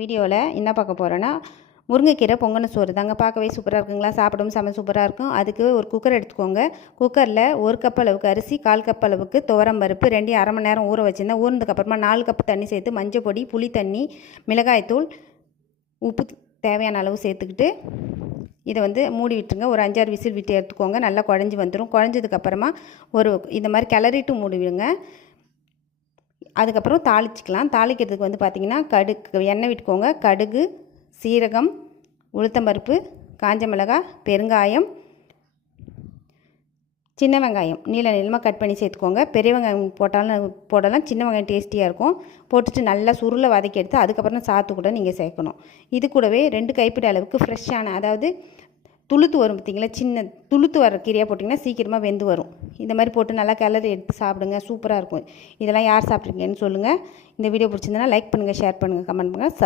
வீடியோவில் என்ன பார்க்க போகிறோன்னா முருங்கைக்கீரை பொங்கன சோறு தாங்க. பார்க்கவே சூப்பராக இருக்குங்களா, சாப்பிடவும் செம்ம சூப்பராக இருக்கும். அதுக்கு ஒரு குக்கர் எடுத்துக்கோங்க. குக்கரில் 1 கப் அளவுக்கு அரிசி, 1/4 கப் அளவுக்கு துவரம் பருப்பு, 2 அரை மணி நேரம் ஊற வச்சுருந்தேன். ஊறினதுக்கப்புறமா 4 கப் தண்ணி சேர்த்து மஞ்சள் பொடி, புளி தண்ணி, மிளகாய்த்தூள், உப்பு தேவையான அளவு சேர்த்துக்கிட்டு இதை மூடி விட்டுருங்க. ஒரு 5-6 விசில் விட்டு எடுத்துக்கோங்க. நல்லா குழஞ்சி வந்துடும். குழஞ்சதுக்கப்புறமா இந்த மாதிரி கிளறிட்டு மூடி விடுங்க. அதுக்கப்புறம் தாளிச்சிக்கலாம். தாளிக்கிறதுக்கு பார்த்திங்கன்னா எண்ணெய் விட்டுக்கோங்க. கடுகு, சீரகம், உளுத்தம்பருப்பு, காஞ்ச மிளகாய், பெருங்காயம், சின்ன வெங்காயம் நீளமாக கட் பண்ணி சேர்த்துக்கோங்க. பெரிய வெங்காயம் போடலாம். சின்ன வெங்காயம் டேஸ்டியாக இருக்கும். போட்டுட்டு நல்லா சுருளை வதக்கி எடுத்து அதுக்கப்புறம் சாத்து கூட நீங்கள் சேர்க்கணும். இது கூடவே 2 கைப்பிடி அளவுக்கு ஃப்ரெஷ்ஷான, அதாவது துளுத்து வரும் பார்த்திங்களா, சின்ன துளுத்து வர கீரையாக போட்டிங்கன்னா சீக்கிரமாக வெந்து வரும். இந்த மாதிரி போட்டு நல்லா கிளறி எடுத்து சாப்பிடுங்க. சூப்பராக இருக்கும். இதெல்லாம் யார் சாப்பிட்றீங்கன்னு சொல்லுங்கள். இந்த வீடியோ பிடிச்சிருந்தனா லைக் பண்ணுங்கள், ஷேர் பண்ணுங்கள், கமெண்ட் பண்ணுங்கள்,